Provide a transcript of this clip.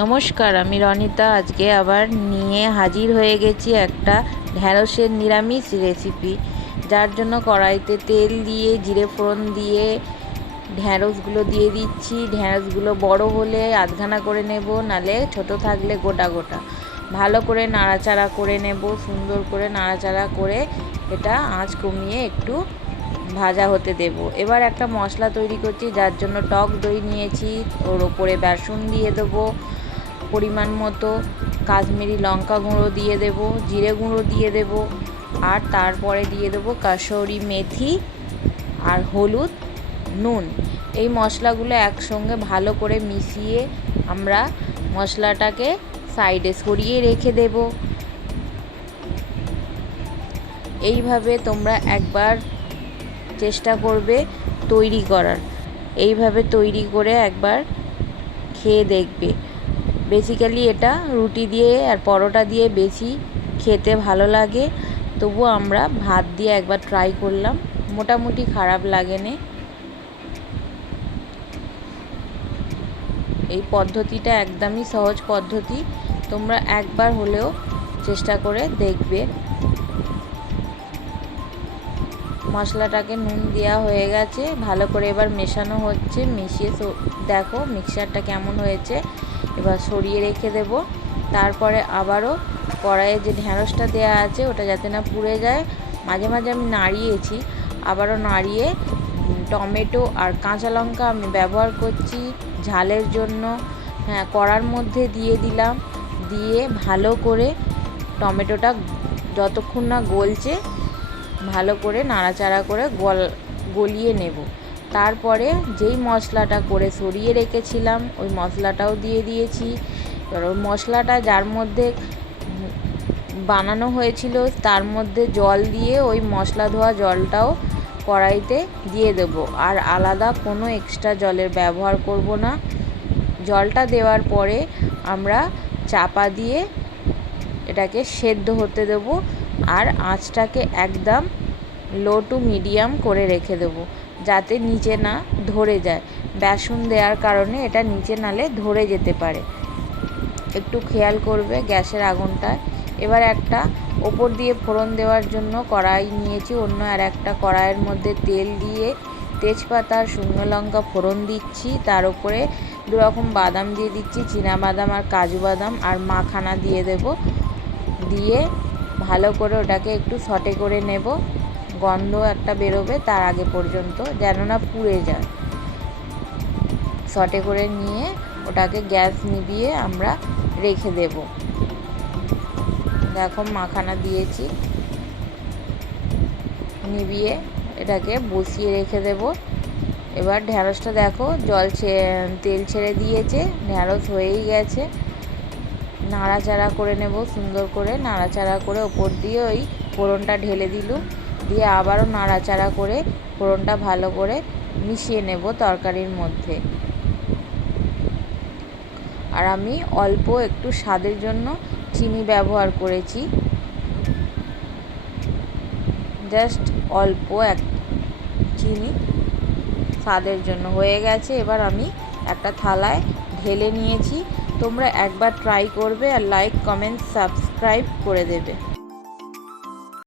নমস্কার, আমি রনিতা আজকে আবার নিয়ে হাজির হয়ে গেছি একটা ঢ্যাঁড়সের নিরামিষ রেসিপি। যার জন্য কড়াইতে তেল দিয়ে জিরে ফোড়ন দিয়ে ঢ্যাঁড়সগুলো দিয়ে দিচ্ছি। ঢ্যাঁড়সগুলো বড় হলে আধখানা করে নেব, নালে ছোট থাকলে গোটা গোটা। ভালো করে নাড়াচাড়া করে নেব, সুন্দর করে নাড়াচাড়া করে এটা আঁচ কমিয়ে একটু ভাজা হতে দেব। এবার একটা মশলা তৈরি করছি, যার জন্য টক দই নিয়েছি, ওর ওপরে বেসন দিয়ে দেবো পরিমাণ মতো, কাশ্মীরি লঙ্কা গুঁড়ো দিয়ে দেব, জিরে গুঁড়ো দিয়ে দেব, আর তারপরে দিয়ে দেবো কাসুরি মেথি আর হলুদ, নুন। এই মশলাগুলো একসঙ্গে ভালো করে মিশিয়ে আমরা মশলাটাকে সাইডে সরিয়ে রেখে দেব। এইভাবে তোমরা একবার চেষ্টা করবে তৈরি করার। এইভাবে তৈরি করে একবার খেয়ে দেখবে। বেসিক্যালি এটা রুটি দিয়ে আর পরোটা দিয়ে বেশি খেতে ভালো লাগে, তবু আমরা ভাত দিয়ে একবার ট্রাই করলাম, মোটামুটি খারাপ লাগেনি। এই পদ্ধতিটা একদমই সহজ পদ্ধতি, তোমরা একবার হলেও চেষ্টা করে দেখবে। মশলাটাকে নুন দেওয়া হয়ে গেছে, ভালো করে এবার মেশানো হচ্ছে। মিশিয়ে দেখো মিক্সচারটা কেমন হয়েছে। এবার সরিয়ে রেখে দেব। তারপরে আবারও কড়াইয়ে যে ঢ্যাঁড়সটা দেওয়া আছে ওটা যাতে না পুড়ে যায়, মাঝে মাঝে আমি নাড়িয়েছি, আবারও নাড়িয়ে টমেটো আর কাঁচা লঙ্কা আমি ব্যবহার করছি ঝালের জন্য। হ্যাঁ, কড়ার মধ্যে দিয়ে দিলাম, দিয়ে ভালো করে টমেটোটা যতক্ষণ না গলছে ভালো করে নাড়াচাড়া করে গলিয়ে নেব। তারপরে যেই মশলাটা করে সরিয়ে রেখেছিলাম ওই মশলাটাও দিয়ে দিয়েছি। এবার ওই মশলাটা যার মধ্যে বানানো হয়েছিল তার মধ্যে জল দিয়ে ওই মশলা ধোয়া জলটাও কড়াইতে দিয়ে দেব, আর আলাদা কোনো এক্সট্রা জলের ব্যবহার করব না। জলটা দেওয়ার পরে আমরা চাপা দিয়ে এটাকে সেদ্ধ হতে দেব, আর আঁচটাকে একদম লো টু মিডিয়াম করে রেখে দেবো, যাতে নিচে না ধরে যায়। বেসন দেওয়ার কারণে এটা নিচে নালে ধরে যেতে পারে, একটু খেয়াল করবে গ্যাসের আগুনটায়। এবার একটা ওপর দিয়ে ফোড়ন দেওয়ার জন্য কড়াই নিয়েছি, অন্য আর একটা কড়াইয়ের মধ্যে তেল দিয়ে তেজপাতা আর শুকনো লঙ্কা ফোড়ন দিচ্ছি। তার উপরে দুরকম বাদাম দিয়ে দিচ্ছি, চীনাবাদাম আর কাজু বাদাম, আর মাখানা দিয়ে দেব। দিয়ে ভালো করে ওটাকে একটু সটে করে নেব, গন্ধ একটা বেরোবে তার আগে পর্যন্ত, যেন না পুড়ে যায়। সটে করে নিয়ে ওটাকে গ্যাস নিভিয়ে আমরা রেখে দেব। দেখো মাখানা দিয়েছি, নিভিয়ে এটাকে বসিয়ে রেখে দেব। এবার ঢ্যাঁড়সটা দেখো তেল ছেড়ে দিয়েছে, ঢ্যাঁড়স হয়েই গেছে। নাড়াচাড়া করে নেব, সুন্দর করে নাড়াচাড়া করে ওপর দিয়ে ওই ফোড়নটা ঢেলে দিলুম, দিয়ে আবারও নাড়াচাড়া করে ফোড়নটা ভালো করে মিশিয়ে নেব তরকারির মধ্যে। আর আমি অল্প একটু স্বাদের জন্য চিনি ব্যবহার করেছি, জাস্ট অল্প এক চিনি স্বাদের জন্য। হয়ে গেছে, এবার আমি একটা থালায় ঢেলে নিয়েছি। তোমরা একবার ট্রাই করবে, আর লাইক, কমেন্ট, সাবস্ক্রাইব করে দেবে।